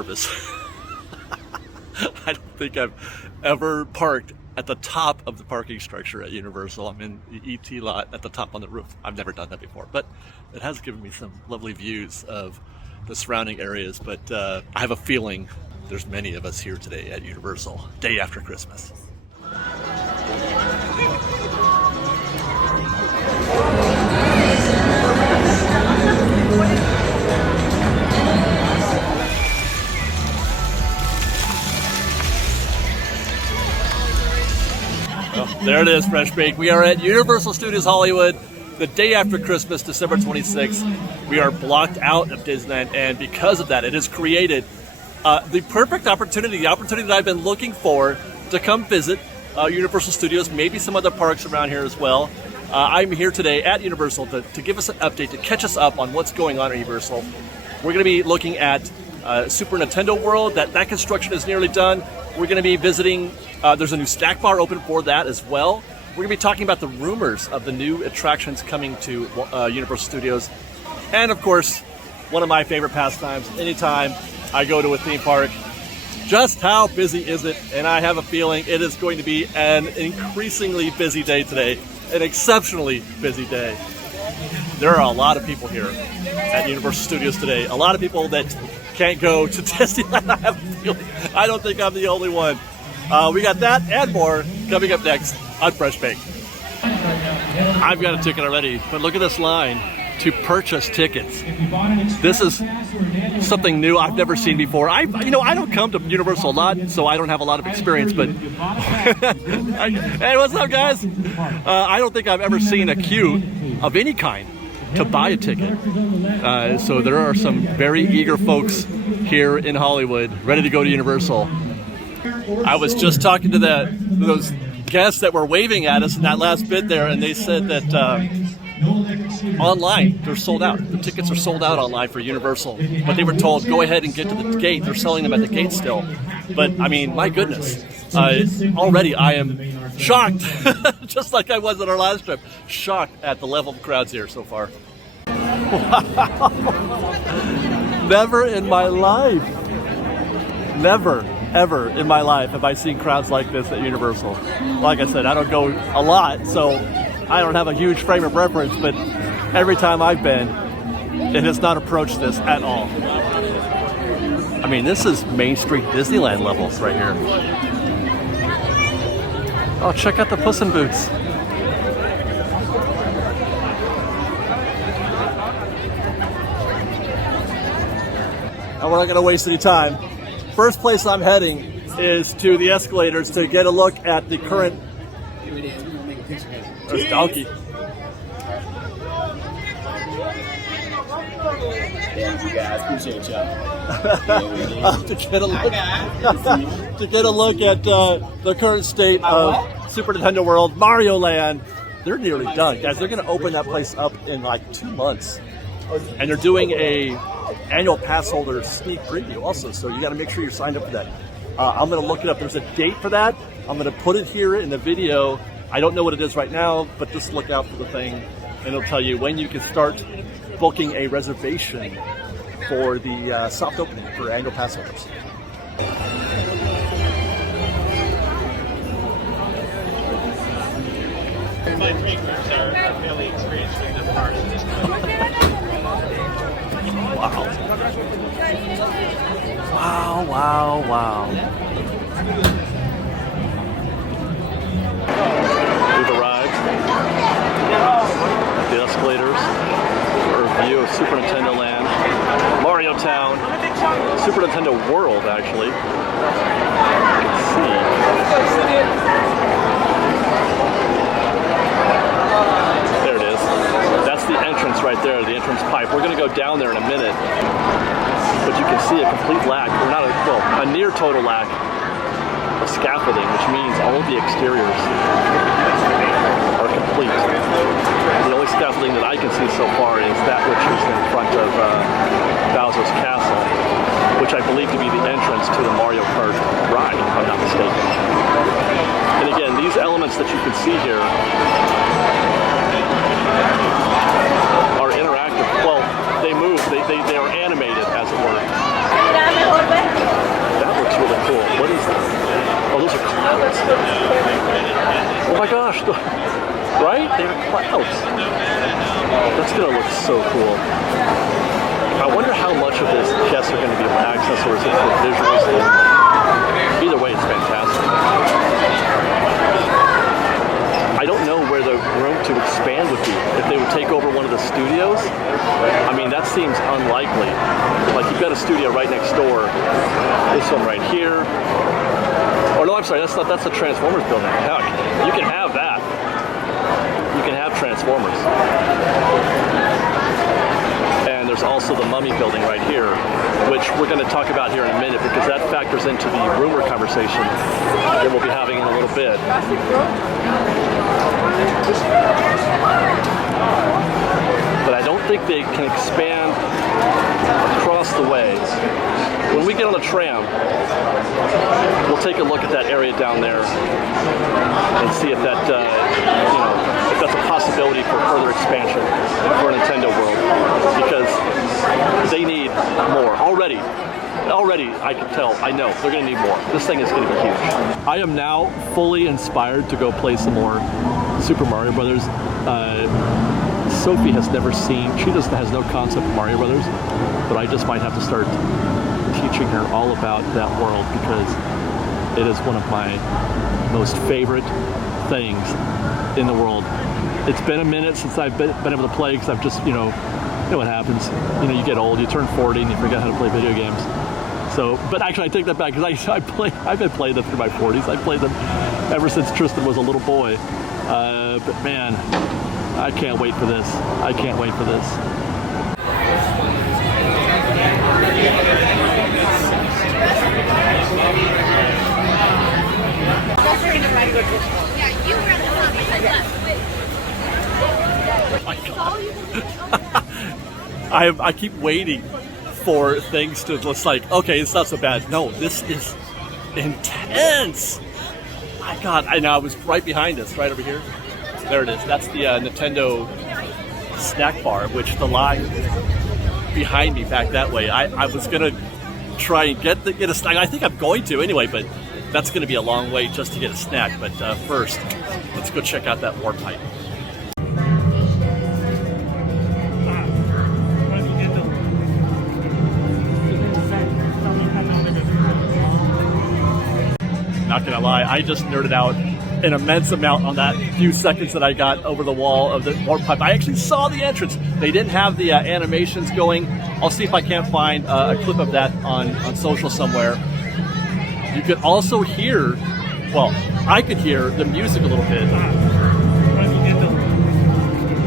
nervous. I don't think I've ever parked at the top of the parking structure at Universal. I'm in the ET lot at the top on the roof. I've never done that before, but it has given me some lovely views of the surrounding areas. But I have a feeling there's many of us here today at Universal, day after Christmas. There it is, Fresh Bake. We are at Universal Studios Hollywood, the day after Christmas, December 26th. We are blocked out of Disneyland, and because of that, it has created the perfect opportunity, the opportunity that I've been looking for to come visit Universal Studios, maybe some other parks around here as well. I'm here today at Universal to give us an update, to catch us up on what's going on at Universal. We're going to be looking at Super Nintendo World. That construction is nearly done. We're going to be visiting, there's a new snack bar open for that as well. We're going to be talking about the rumors of the new attractions coming to Universal Studios. And of course, one of my favorite pastimes, anytime I go to a theme park, just how busy is it? And I have a feeling it is going to be an increasingly busy day today, an exceptionally busy day. There are a lot of people here at Universal Studios today, a lot of people that can't go to Disneyland. I have a feeling. I don't think I'm the only one. We got that and more coming up next on Fresh Bake. I've got a ticket already, but look at this line to purchase tickets. This is something new I've never seen before. I don't come to Universal a lot, so I don't have a lot of experience, but hey, what's up, guys? I don't think I've ever seen a queue of any kind to buy a ticket. So there are some very eager folks here in Hollywood ready to go to Universal. I was just talking to those guests that were waving at us in that last bit there, and they said that online they're sold out. The tickets are sold out online for Universal, but they were told go ahead and get to the gate. They're selling them at the gate still. But I mean, my goodness, already I am shocked, just like I was at our last trip, shocked at the level of crowds here so far. Wow. Never in my life, never ever in my life have I seen crowds like this at Universal. Like I said, I don't go a lot, so I don't have a huge frame of reference, but every time I've been, it has not approached this at all. I mean, this is Main Street Disneyland levels right here. Oh, check out the Puss in Boots. And we're not going to waste any time. First place I'm heading is to the escalators to get a look at the current. There's Donkey. Thank you guys, appreciate y'all. To get a look at the current state of Super Nintendo World, Mario Land. They're nearly done, guys. They're going to open that place up in like 2 months, and they're doing a annual pass holder sneak preview also. So you got to make sure you're signed up for that. I'm going to look it up. There's a date for that. I'm going to put it here in the video. I don't know what it is right now, but just look out for the thing, and it'll tell you when you can start booking a reservation for the soft opening for annual pass holders. My drinkers are really experienced in this part. Wow. Wow, wow, wow. We've arrived at the escalators for a view of Super Nintendo Land, Mario Town, Super Nintendo World, actually. You can see. There it is. That's the entrance right there, the entrance pipe. We're going to go down there in a minute, but you can see a complete lack, or not a near total lack of scaffolding, which means all of the exteriors are complete. The only scaffolding that I can see so far is that which is in front of Bowser's Castle, which I believe to be the entrance to the Mario Kart ride, if I'm not mistaken. And again, these elements that you can see here are interactive. Well, they move, they are animated, as it were. are clouds. That's gonna look so cool. I wonder how much of this guests are going to be able to access, or is it for visuals? Either way, it's fantastic. I don't know where the room to expand would be. If they would take over one of the studios, I mean, that seems unlikely. Like, you've got a studio right next door. This one right here. Or no, I'm sorry, that's the Transformers building. Heck, you can have that. You can have Transformers. And there's also the Mummy building right here, which we're going to talk about here in a minute, because that factors into the rumor conversation that we'll be having in a little bit. But I don't think they can expand across the way. When we get on the tram, we'll take a look at that area down there and see if that, if that's a possibility for further expansion for Nintendo World, because they need more. Already, I can tell, I know, they're going to need more. This thing is going to be huge. I am now fully inspired to go play some more Super Mario Brothers. Sophie has never seen, she has no concept of Mario Brothers, but I just might have to start teaching her all about that world, because it is one of my most favorite things in the world. It's been a minute since I've been able to play, because I've just, you know what happens. You get old, you turn 40, and you forget how to play video games. So, but actually, I take that back, because I've been playing them through my 40s. I played them ever since Tristan was a little boy. But man, I can't wait for this. I can't wait for this. I keep waiting for things to just like, okay, it's not so bad. No, this is intense. My God, I know, I was right behind us, right over here. There it is. That's the Nintendo snack bar, which the line behind me back that way. I was gonna try and get a snack. I think I'm going to anyway, but that's gonna be a long way just to get a snack. But first, let's go check out that warp pipe. Not gonna lie, I just nerded out an immense amount on that few seconds that I got over the wall of the warp pipe. I actually saw the entrance. They didn't have the animations going. I'll see if I can't find a clip of that on social somewhere. You could also hear, well, I could hear the music a little bit.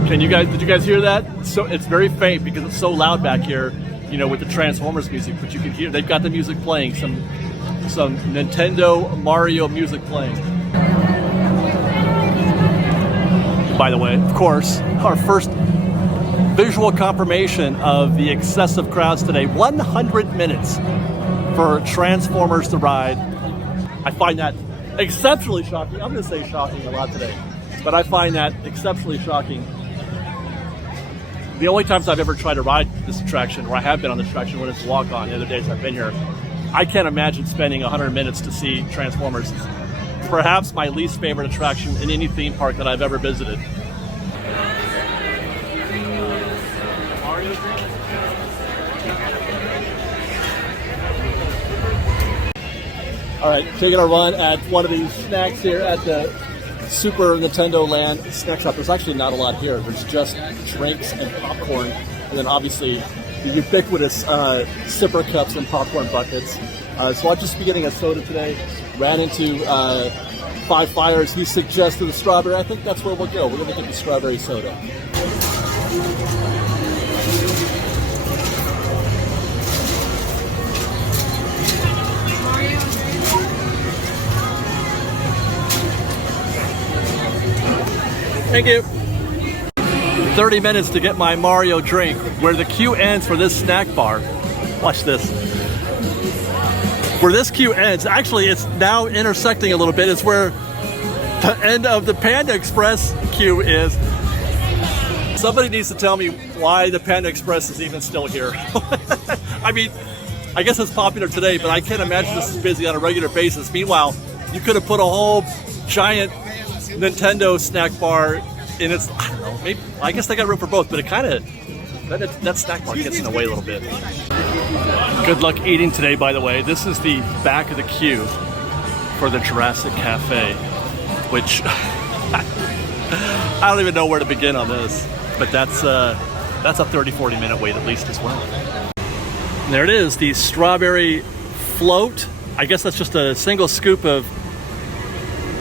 Did you guys hear that? So it's very faint because it's so loud back here, with the Transformers music, but you can hear, they've got the music playing, some Nintendo Mario music playing. By the way, of course, our first visual confirmation of the excessive crowds today. 100 minutes for Transformers the ride. I find that exceptionally shocking. I'm going to say shocking a lot today, but I find that exceptionally shocking. The only times I've ever tried to ride this attraction, or I have been on this attraction when it's walk-on, the other days I've been here, I can't imagine spending 100 minutes to see Transformers. Perhaps my least favorite attraction in any theme park that I've ever visited. All right, taking a run at one of these snacks here at the Super Nintendo Land snack shop. There's actually not a lot here. There's just drinks and popcorn, and then obviously the ubiquitous sipper cups and popcorn buckets. So I'll just be getting a soda today. Ran into Five Fires. He suggested the strawberry. I think that's where we'll go. We're going to get the strawberry soda. Thank you. 30 minutes to get my Mario drink, where the queue ends for this snack bar. Watch this. Where this queue ends, actually it's now intersecting a little bit, is where the end of the Panda Express queue is. Somebody needs to tell me why the Panda Express is even still here. I mean, I guess it's popular today, but I can't imagine this is busy on a regular basis. Meanwhile, you could have put a whole giant Nintendo snack bar and it's, I don't know, maybe, I guess they got room for both, but it kind of, that snack bar gets in the way a little bit. Good luck eating today, by the way. This is the back of the queue for the Jurassic Cafe, which I don't even know where to begin on this, but that's a 30-40 minute wait at least as well. And there it is, the strawberry float. I guess that's just a single scoop of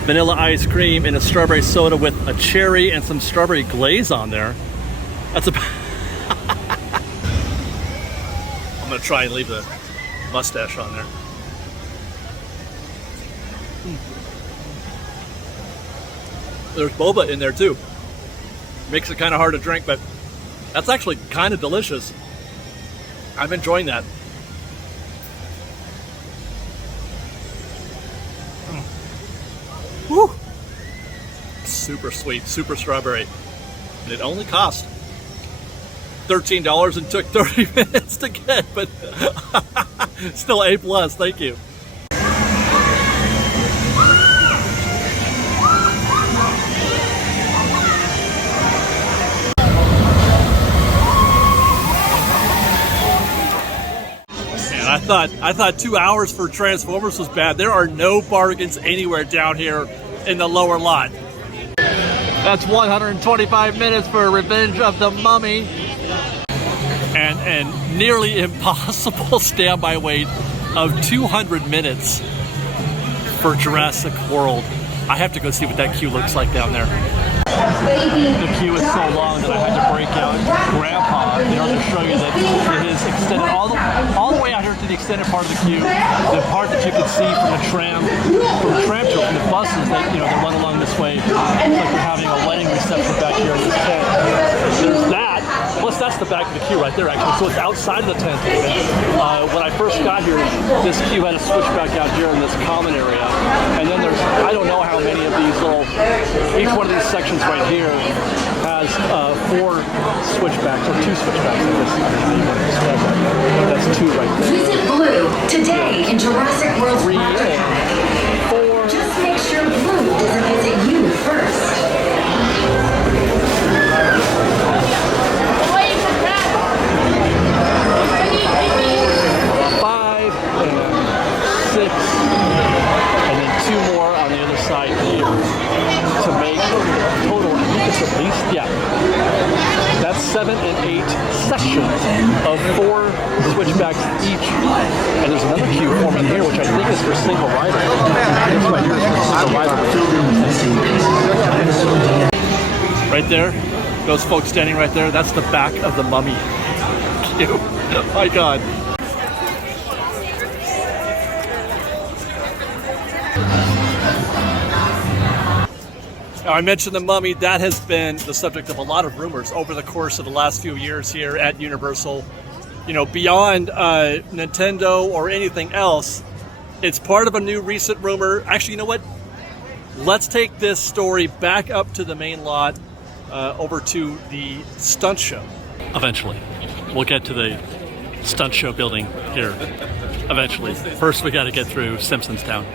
vanilla ice cream and a strawberry soda with a cherry and some strawberry glaze on there. That's a I'm gonna try and leave the mustache on there. There's boba in there too. Makes it kind of hard to drink, but that's actually kind of delicious. I'm enjoying that. Woo! Super sweet, super strawberry. And it only cost $13 and took 30 minutes to get, but still A+, thank you. I thought 2 hours for Transformers was bad. There are no bargains anywhere down here in the lower lot. That's 125 minutes for Revenge of the Mummy. And nearly impossible standby wait of 200 minutes for Jurassic World. I have to go see what that queue looks like down there. The queue is so long that I had to break out Grandpa in order to show you that it is extended all the way out here to the extended part of the queue, the part that you can see from the tram tour, from the buses that that run along this way. It's like we're having a wedding reception back here in this tent. There's that. Plus, that's the back of the queue right there, actually. So it's outside of the tent. When I first got here, this queue had a switchback out here in this common area, and then there's I don't know how many of these little. Each one of these sections right here has 4 switchbacks, or 2 switchbacks. I guess how you want to describe that. That's 2 right there. Visit Blue today in Jurassic World's 3 Raptor and Cafe. 4. Just make sure Blue doesn't visit you first. 5 and 6, and then 2 more on the other side here to make total. I think it's at least that's 7 and 8 sections of 4 switchbacks each. And there's another queue forming here, which I think is for single rider. This right here is for single rider. Right there, those folks standing right there, that's the back of the Mummy queue. My God. Now, I mentioned the Mummy. That has been the subject of a lot of rumors over the course of the last few years here at Universal. Beyond Nintendo or anything else, it's part of a new recent rumor. Actually, you know what? Let's take this story back up to the main lot, over to the stunt show. Eventually. We'll get to the stunt show building here. Eventually. First, we got to get through Simpsons Town.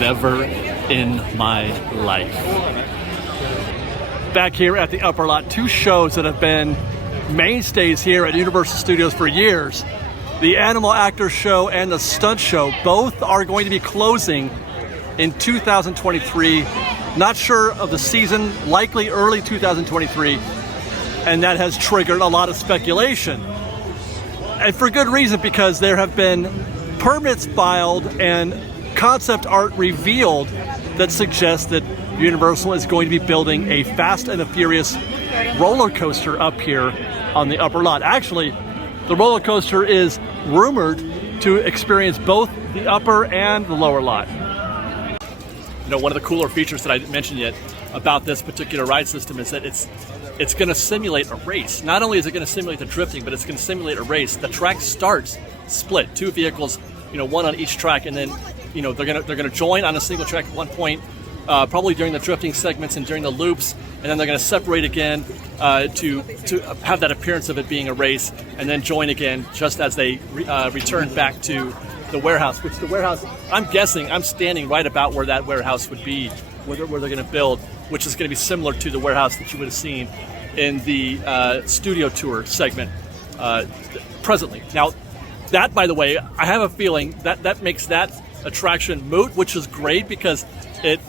Never in my life. Back here at the upper lot, 2 shows that have been mainstays here at Universal Studios for years. The Animal Actors Show and the Stunt Show, both are going to be closing in 2023. Not sure of the season, likely early 2023. And that has triggered a lot of speculation. And for good reason, because there have been permits filed and concept art revealed that suggests that Universal is going to be building a Fast and the Furious roller coaster up here on the upper lot. Actually, the roller coaster is rumored to experience both the upper and the lower lot. One of the cooler features that I didn't mention yet about this particular ride system is that it's going to simulate a race. Not only is it going to simulate the drifting, but it's going to simulate a race. The track starts split, 2 vehicles, one on each track, and then they're going to join on a single track at one point, probably during the drifting segments and during the loops, and then they're going to separate again to have that appearance of it being a race, and then join again just as they return back to the warehouse, which the warehouse, I'm guessing, I'm standing right about where that warehouse would be, where they're going to build, which is going to be similar to the warehouse that you would have seen in the studio tour segment presently. Now, that, by the way, I have a feeling that makes that attraction moot, which is great because it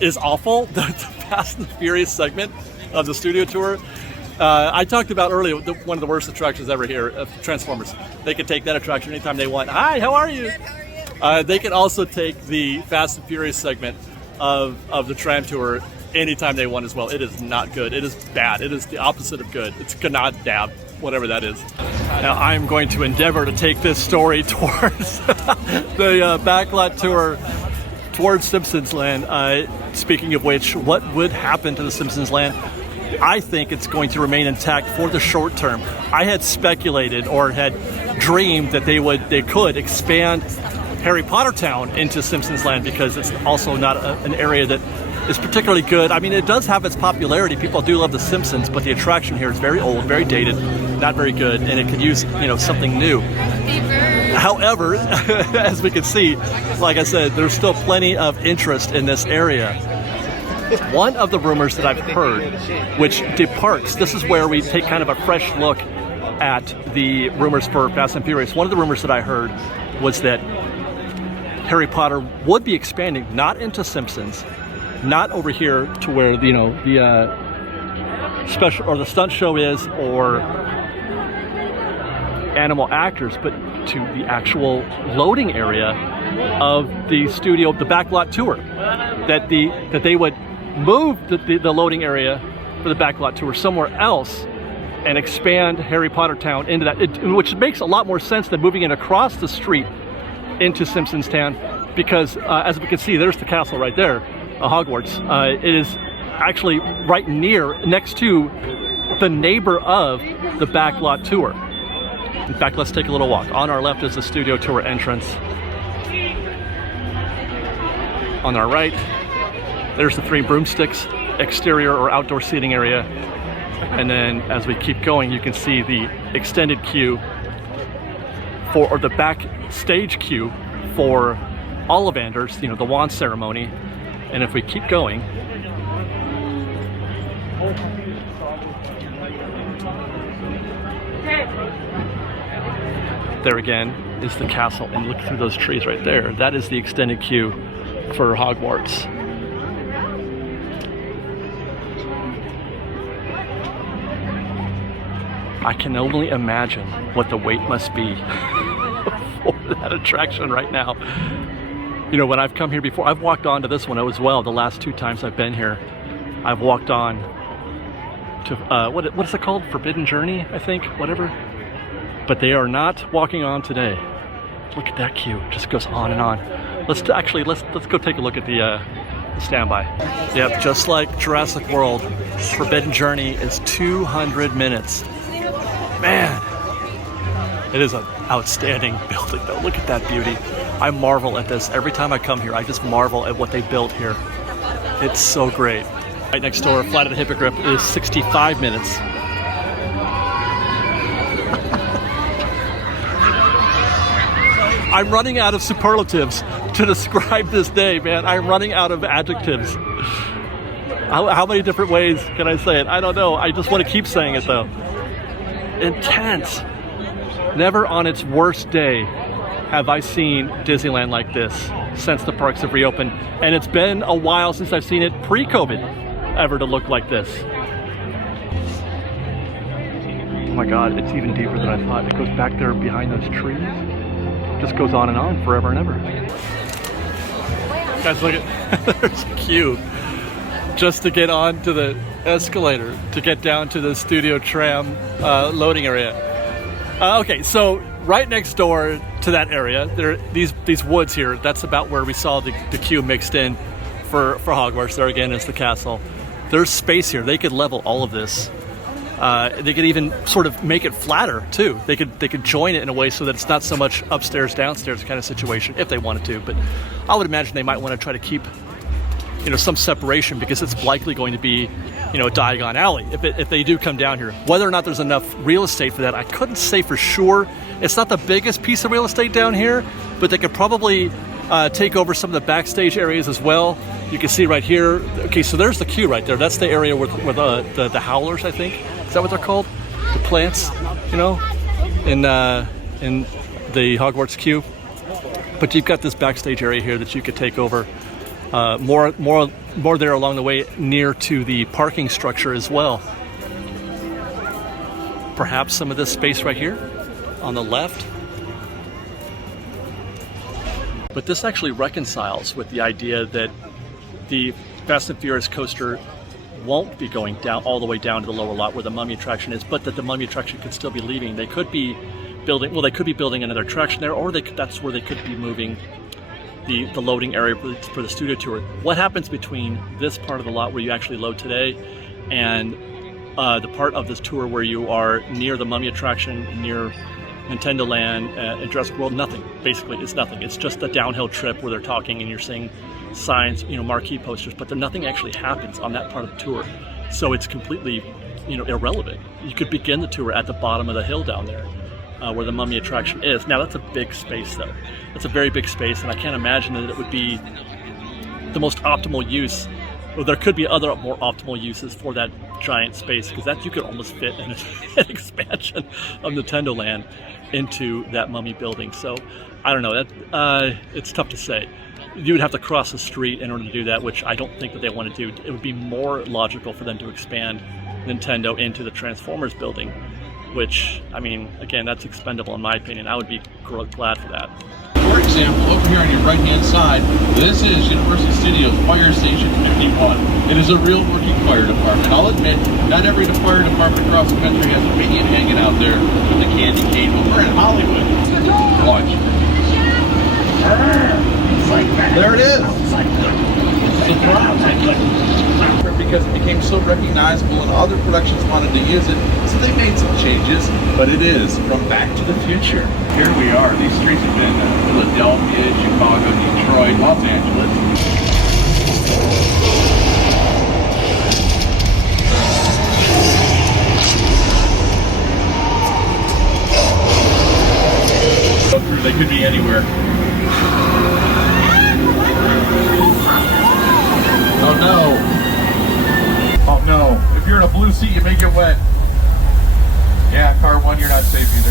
is awful. The Fast and Furious segment of the studio tour. I talked about earlier one of the worst attractions ever here of Transformers. They can take that attraction anytime they want. Hi, how are you? They can also take the Fast and Furious segment of the tram tour anytime they want as well. It is not good. It is bad. It is the opposite of good. It's Ganad Dab, whatever that is. Now I'm going to endeavor to take this story towards the backlot tour towards Simpsons Land. Speaking of which, what would happen to the Simpsons Land? I think it's going to remain intact for the short term. I had speculated or had dreamed that they could expand Harry Potter Town into Simpsons Land because it's also not an area that is particularly good. I mean, it does have its popularity. People do love The Simpsons, but the attraction here is very old, very dated, not very good, and it could use, something new. However, as we can see, like I said, there's still plenty of interest in this area. One of the rumors that I've heard, which departs, this is where we take kind of a fresh look at the rumors for Fast and Furious. One of the rumors that I heard was that Harry Potter would be expanding, not into Simpsons, not over here to where the special or the stunt show is, or animal actors, but to the actual loading area of the studio, the backlot tour. That they would move the loading area for the backlot tour somewhere else and expand Harry Potter Town into that, which makes a lot more sense than moving it across the street into Simpsons Town, because as we can see, there's the castle right there, Hogwarts. It is actually right next to the neighbor of the backlot tour. In fact, let's take a little walk. On our left is the studio tour entrance. On our right, there's the Three Broomsticks exterior or outdoor seating area. And then as we keep going, you can see the extended queue or the backstage queue for Ollivanders, the wand ceremony. And if we keep going, there again is the castle, and look through those trees right there. That is the extended queue for Hogwarts. I can only imagine what the wait must be for that attraction right now. When I've come here before, I've walked on to this one as well. The last 2 times I've been here, I've walked on to, what is it called? Forbidden Journey, I think, whatever. But they are not walking on today. Look at that queue, it just goes on and on. Let's go take a look at the standby. Yep, just like Jurassic World, Forbidden Journey is 200 minutes. Man, it is an outstanding building though. Look at that beauty. I marvel at this. Every time I come here, I just marvel at what they built here. It's so great. Right next door, Flight of the Hippogriff is 65 minutes. I'm running out of superlatives to describe this day, man. I'm running out of adjectives. How many different ways can I say it? I don't know. I just want to keep saying it though. Intense. Never on its worst day have I seen Disneyland like this since the parks have reopened. And it's been a while since I've seen it pre-COVID ever to look like this. Oh my God, it's even deeper than I thought. It goes back there behind those trees. It just goes on and on forever and ever. Guys, look at, there's a queue just to get onto the escalator to get down to the studio tram loading area. Okay, so right next door to that area, there are these woods here. That's about where we saw the queue mixed in for Hogwarts. There again is the castle. There's space here. They could level all of this. They could even sort of make it flatter too. They could join it in a way so that it's not so much upstairs downstairs kind of situation if they wanted to. But I would imagine they might want to try to keep some separation, because it's likely going to be a Diagon Alley if they do come down here. Whether or not there's enough real estate for that, I couldn't say for sure. It's not the biggest piece of real estate down here, but they could probably take over some of the backstage areas as well. You can see right here. Okay, so there's the queue right there. That's the area where the howlers, I think. Is that what they're called? The plants, you know, in the Hogwarts queue. But you've got this backstage area here that you could take over. More there along the way near to the parking structure as well. Perhaps some of this space right here on the left. But this actually reconciles with the idea that the Fast and Furious coaster won't be going down all the way down to the lower lot where the Mummy attraction is, but that the Mummy attraction could still be leaving. They could be building, well, they could be building another attraction there, or that's where they could be moving the loading area for the studio tour. What happens between this part of the lot where you actually load today and the part of this tour where you are near the Mummy attraction, near Nintendo Land and Jurassic World? Nothing. Basically, it's nothing. It's just a downhill trip where they're talking and you're seeing signs, you know, marquee posters, but then nothing actually happens on that part of the tour. So it's completely, you know, irrelevant. You could begin the tour at the bottom of the hill down there where the Mummy attraction is. Now, that's a big space, though. That's a very big space, and I can't imagine that it would be the most optimal use. Well, there could be other more optimal uses for that giant space, because that you could almost fit an expansion of Nintendo Land into that Mummy building. So I don't know, that it's tough to say. You would have to cross the street in order to do that, which I don't think that they want to do. It would be more logical for them to expand Nintendo into the Transformers building, which, I mean, again, that's expendable in my opinion. I would be glad for that. For example, over here on your right-hand side, this is Universal Studios Fire Station 51. It is a real working fire department. I'll admit, not every fire department across the country has a minion hanging out there with a candy cane, but we're in Hollywood. Watch. There it is. Because it became so recognizable and other productions wanted to use it, so they made some changes, but it is from Back to the Future. Here we are. These streets have been Philadelphia, Chicago, Detroit, Los Angeles. They could be anywhere. Oh no. Oh no, if you're in a blue seat, you may get wet. Yeah, car one, you're not safe either.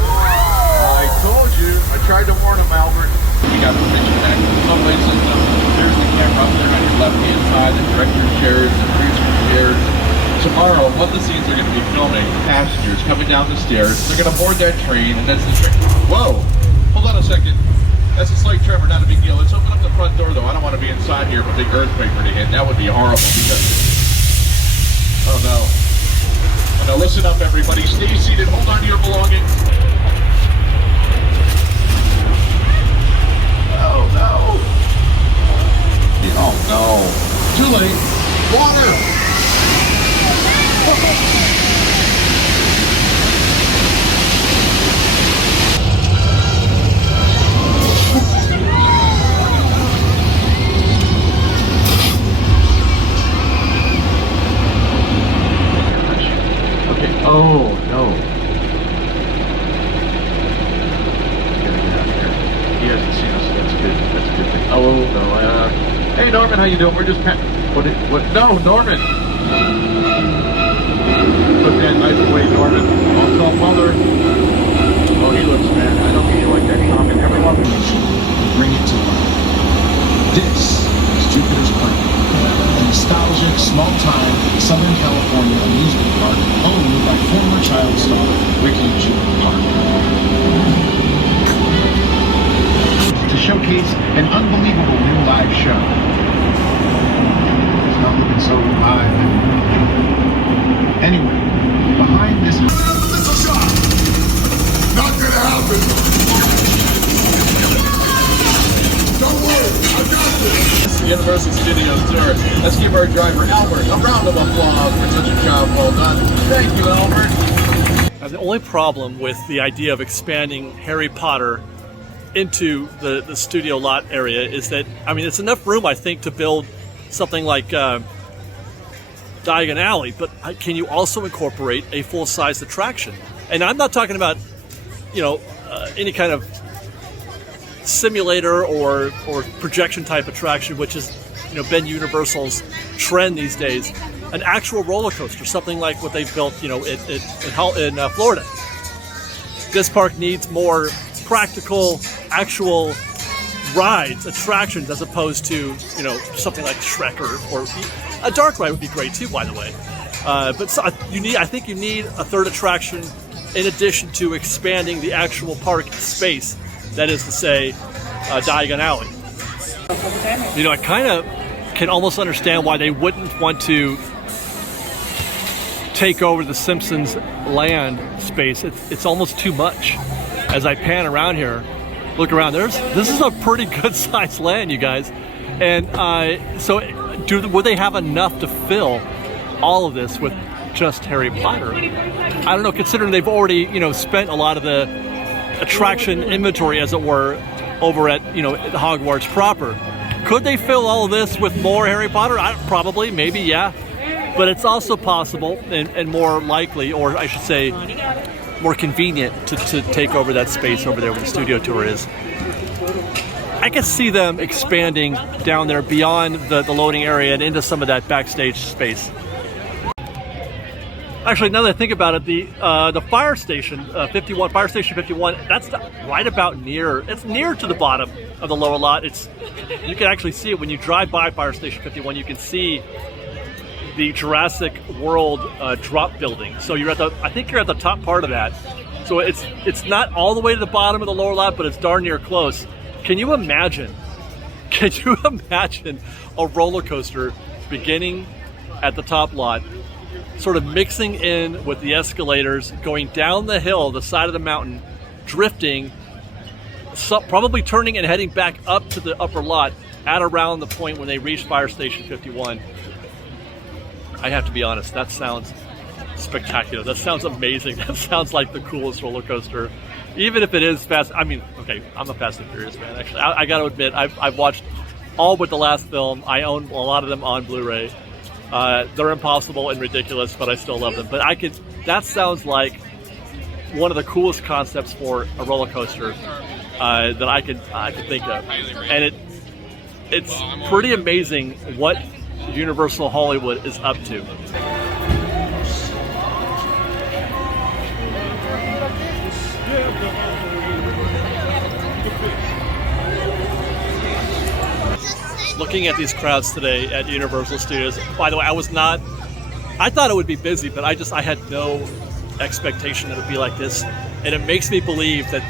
I told you, I tried to warn him, Albert. We got the picture back to the subway system. There's the camera up there on your left-hand side, the director's chairs, the producer's chairs. Tomorrow, one of the scenes they're going to be filming, passengers coming down the stairs. They're going to board that train, and that's the trick. Whoa, hold on a second. That's a slight tremor, not a big deal. Let's open up the front door, though. I don't want to be inside here if a big earthquake were to hit. That would be horrible. Because... Oh, no. Now, listen up, everybody. Stay seated. Hold on to your belongings. Oh, no. Oh, no. Too late. Water. Oh, no. He hasn't seen us. That's good. That's a good thing. Oh, no. Hey, Norman, how you doing? We're just... What? No, Norman! Put that knife away, Norman. I'll tell Mother. Oh, he looks mad. I don't mean you like that comment. Everyone... Bring it to life. This is Jupiter's Planet. A nostalgic, small-time Southern California amusement park owned by former child star Ricky G. Parker. To showcase an unbelievable new live show. It's not looking so live anymore. Anyway, behind this... Missile shot! Not gonna happen! Don't worry, I got this! Universal Studios tour. Let's give our driver Albert a round of applause for such a job well done. Thank you, Albert. Now, the only problem with the idea of expanding Harry Potter into the studio lot area is that, I mean, it's enough room, I think, to build something like Diagon Alley, but can you also incorporate a full-size attraction? And I'm not talking about any kind of simulator or projection type attraction, which has been Universal's trend these days, an actual roller coaster, something like what they've built in Florida. This park needs more practical, actual rides, attractions, as opposed to something like Shrek or a dark ride would be great too, by the way. But so I think you need a third attraction in addition to expanding the actual park space. That is to say, Diagon Alley. I kind of can almost understand why they wouldn't want to take over the Simpsons land space. It's almost too much. As I pan around here, look around. This is a pretty good sized land, you guys. And would they have enough to fill all of this with just Harry Potter? I don't know, considering they've already spent a lot of the attraction inventory, as it were, over at the Hogwarts proper. Could they fill all of this with more Harry Potter? Probably, maybe, yeah. But it's also possible and more likely, or I should say more convenient to take over that space over there where the studio tour is. I could see them expanding down there beyond the loading area and into some of that backstage space. Actually, now that I think about it, the fire station 51, fire station 51, that's right about it's near to the bottom of the lower lot. You can actually see it when you drive by fire station 51. You can see the Jurassic World drop building. So I think you're at the top part of that. So it's not all the way to the bottom of the lower lot, but it's darn near close. Can you imagine a roller coaster beginning at the top lot, sort of mixing in with the escalators, going down the hill, the side of the mountain, drifting, probably turning and heading back up to the upper lot at around the point when they reach fire station 51. I have to be honest, that sounds spectacular. That sounds amazing. That sounds like the coolest roller coaster. Even if it is fast, I mean, okay, I'm a Fast and Furious fan, actually. I got to admit, I've watched all but the last film. I own a lot of them on Blu-ray. They're impossible and ridiculous, but I still love them. But that sounds like one of the coolest concepts for a roller coaster that I could think of. And it's pretty amazing what Universal Hollywood is up to. Looking at these crowds today at Universal Studios. By the way, I thought it would be busy, but I had no expectation that it would be like this. And it makes me believe that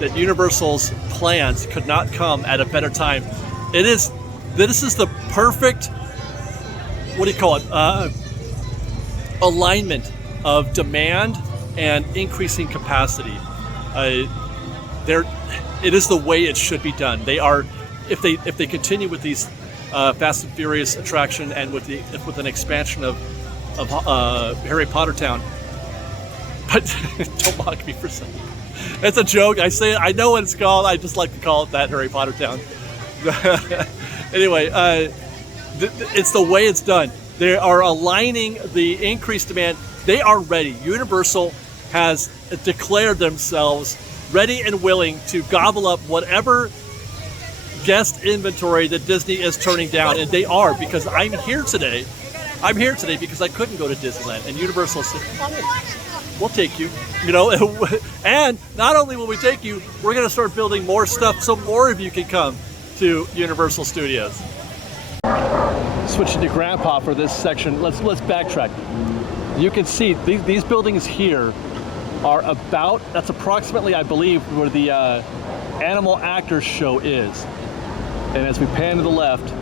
that Universal's plans could not come at a better time. This is the perfect, what do you call it, alignment of demand and increasing capacity. It is the way it should be done. They are, if they continue with these Fast and Furious attraction and with an expansion of Harry Potter Town. But don't mock me for saying it. It's a joke. I say it. I know what it's called. I just like to call it that, Harry Potter Town. Anyway, it's the way it's done. They are aligning the increased demand. They are ready. Universal has declared themselves ready and willing to gobble up whatever guest inventory that Disney is turning down, and they are, because I'm here today because I couldn't go to Disneyland, and Universal said, "Come on, we'll take you." And not only will we take you, we're going to start building more stuff so more of you can come to Universal Studios. Switching to Grandpa for this section, let's backtrack. You can see these buildings here are that's approximately, I believe, where the Animal Actors Show is. And as we pan to the left,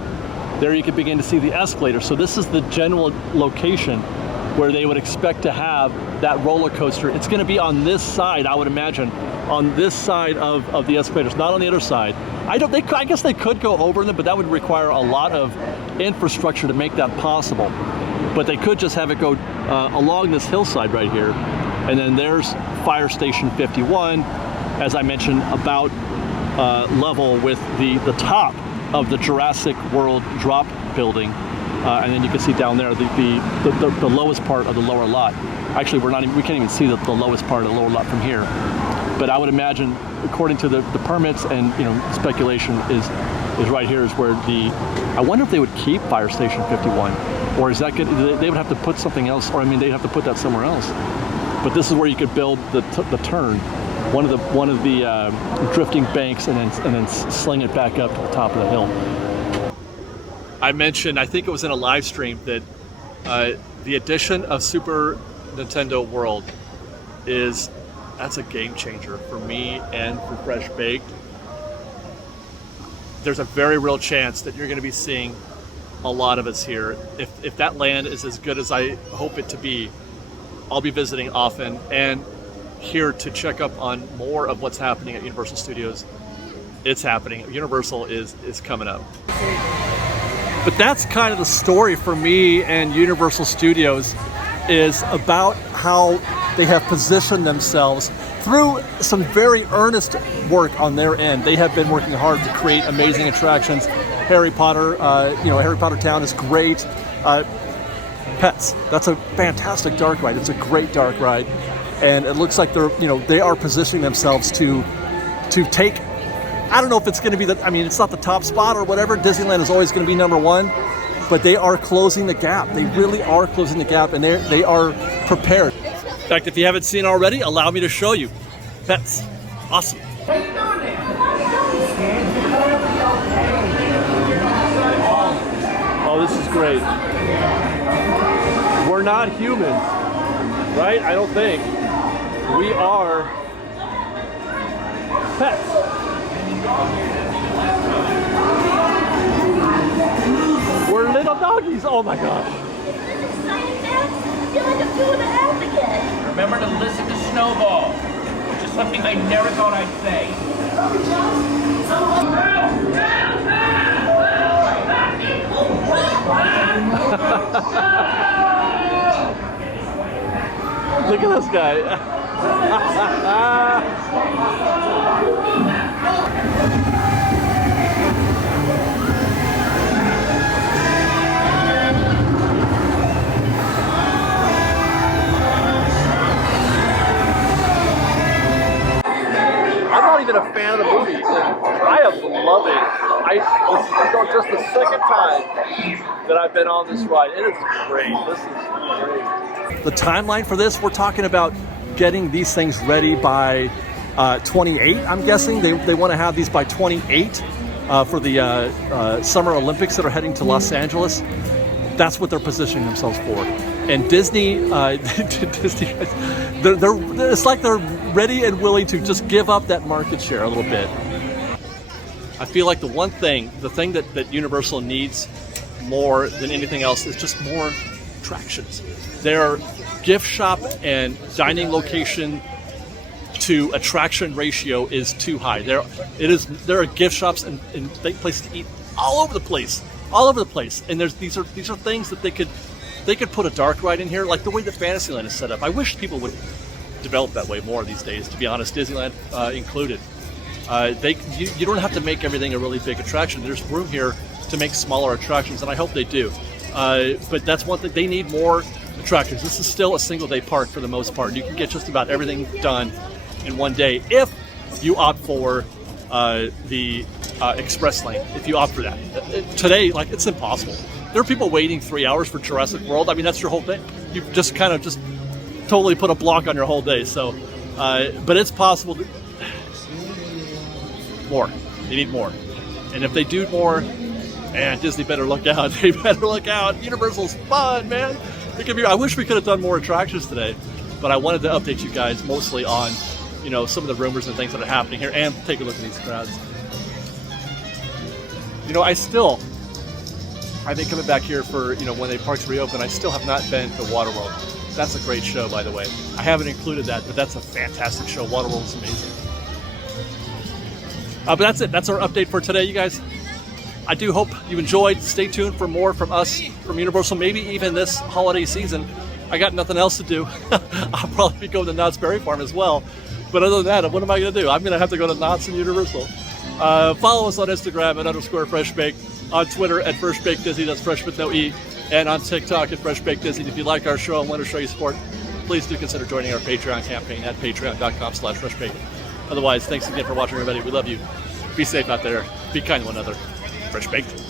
there you can begin to see the escalator. So this is the general location where they would expect to have that roller coaster. It's going to be on this side, I would imagine, on this side of the escalators, not on the other side. I guess they could go over them, but that would require a lot of infrastructure to make that possible. But they could just have it go along this hillside right here. And then there's Fire Station 51, as I mentioned, about level with the top of the Jurassic World drop building. and then you can see down there the lowest part of the lower lot. Actually, we can't even see the lowest part of the lower lot from here. But I would imagine, according to the permits and speculation, is right here is where I wonder if they would keep Fire Station 51, or is that good? They would have to put something else, or I mean, they'd have to put that somewhere else. But this is where you could build the turn, one of the drifting banks, and then sling it back up to the top of the hill. I mentioned, I think it was in a live stream, that the addition of Super Nintendo World that's a game changer for me and for Fresh Baked. There's a very real chance that you're going to be seeing a lot of us here. If that land is as good as I hope it to be, I'll be visiting often and here to check up on more of what's happening at Universal Studios. It's happening. Universal is coming up. But that's kind of the story for me and Universal Studios, is about how they have positioned themselves through some very earnest work on their end. They have been working hard to create amazing attractions. Harry Potter, Harry Potter Town is great. Pets, that's a fantastic dark ride. It's a great dark ride, and it looks like they are positioning themselves to take. I don't know if it's going to be it's not the top spot or whatever. Disneyland is always going to be number one, but they are closing the gap. They really are closing the gap, and they are prepared. In fact, if you haven't seen already, allow me to show you. Pets, awesome. Oh, this is great. We're not human, right? I don't think. We are pets. We're little doggies. Oh my gosh. Remember to listen to Snowball, which is something I never thought I'd say. Look at this guy. I'm not even a fan of the movie. I have loved it. This is just the second time that I've been on this ride. It is great. This is great. The timeline for this, we're talking about getting these things ready by 28, I'm guessing. They want to have these by 28 for the Summer Olympics that are heading to Los Angeles. That's what they're positioning themselves for. And Disney, it's like they're ready and willing to just give up that market share a little bit. I feel like the thing that Universal needs more than anything else is just more attractions. Their gift shop and dining location to attraction ratio is too high. There are gift shops and places to eat all over the place, And these are things that they could put a dark ride in here, like the way that Fantasyland is set up. I wish people would develop that way more these days, to be honest, Disneyland included. You don't have to make everything a really big attraction. There's room here to make smaller attractions, and I hope they do. But that's one thing. They need more attractions. This is still a single-day park for the most part. You can get just about everything done in one day if you opt for the express lane. If you opt for that. Today, it's impossible. There are people waiting 3 hours for Jurassic World. I mean, that's your whole day. You've just kind of just totally put a block on your whole day. So, but it's possible. More. They need more. And if they do more, man, Disney better look out. They better look out. Universal's fun, man. I wish we could have done more attractions today, but I wanted to update you guys mostly on, some of the rumors and things that are happening here, and take a look at these crowds. I've been coming back here for, when the parks reopen. I still have not been to Waterworld. That's a great show, by the way. I haven't included that, but that's a fantastic show. Waterworld is amazing. But that's it. That's our update for today, you guys. I do hope you enjoyed. Stay tuned for more from us, from Universal, maybe even this holiday season. I got nothing else to do. I'll probably be going to Knott's Berry Farm as well. But other than that, what am I going to do? I'm going to have to go to Knott's and Universal. Follow us on Instagram @_FreshBaked, on Twitter @FreshBakedDisney. That's Fresh with no E. and on TikTok at Fresh Baked Disney. If you like our show and want to show your support, please do consider joining our Patreon campaign at patreon.com/freshbaked. Otherwise, thanks again for watching, everybody. We love you. Be safe out there. Be kind to one another. Fresh Baked.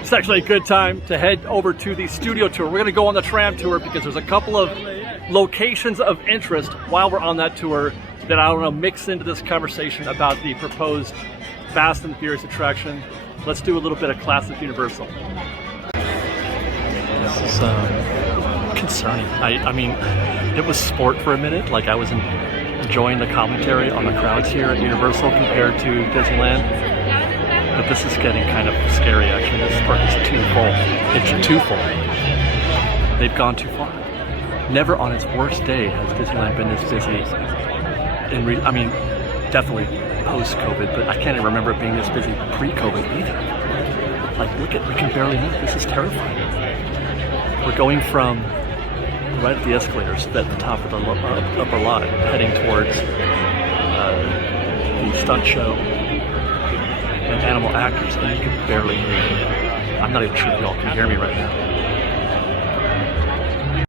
It's actually a good time to head over to the studio tour. We're going to go on the tram tour because there's a couple of locations of interest while we're on that tour that I want to mix into this conversation about the proposed Fast and Furious attraction. Let's do a little bit of classic Universal. This is concerning. I mean, it was sport for a minute. Like, I was enjoying the commentary on the crowds here at Universal compared to Disneyland. But this is getting kind of scary, actually. This park is too full. It's too full. They've gone too far. Never on its worst day has Disneyland been this busy. I mean, definitely post-COVID, but I can't even remember it being this busy pre-COVID either. Like, look at, we can barely move. This is terrifying. We're going from right at the escalators at the top of the upper lot, heading towards the stunt show and animal actors, and you can barely hear me. I'm not even sure if y'all can hear me right now.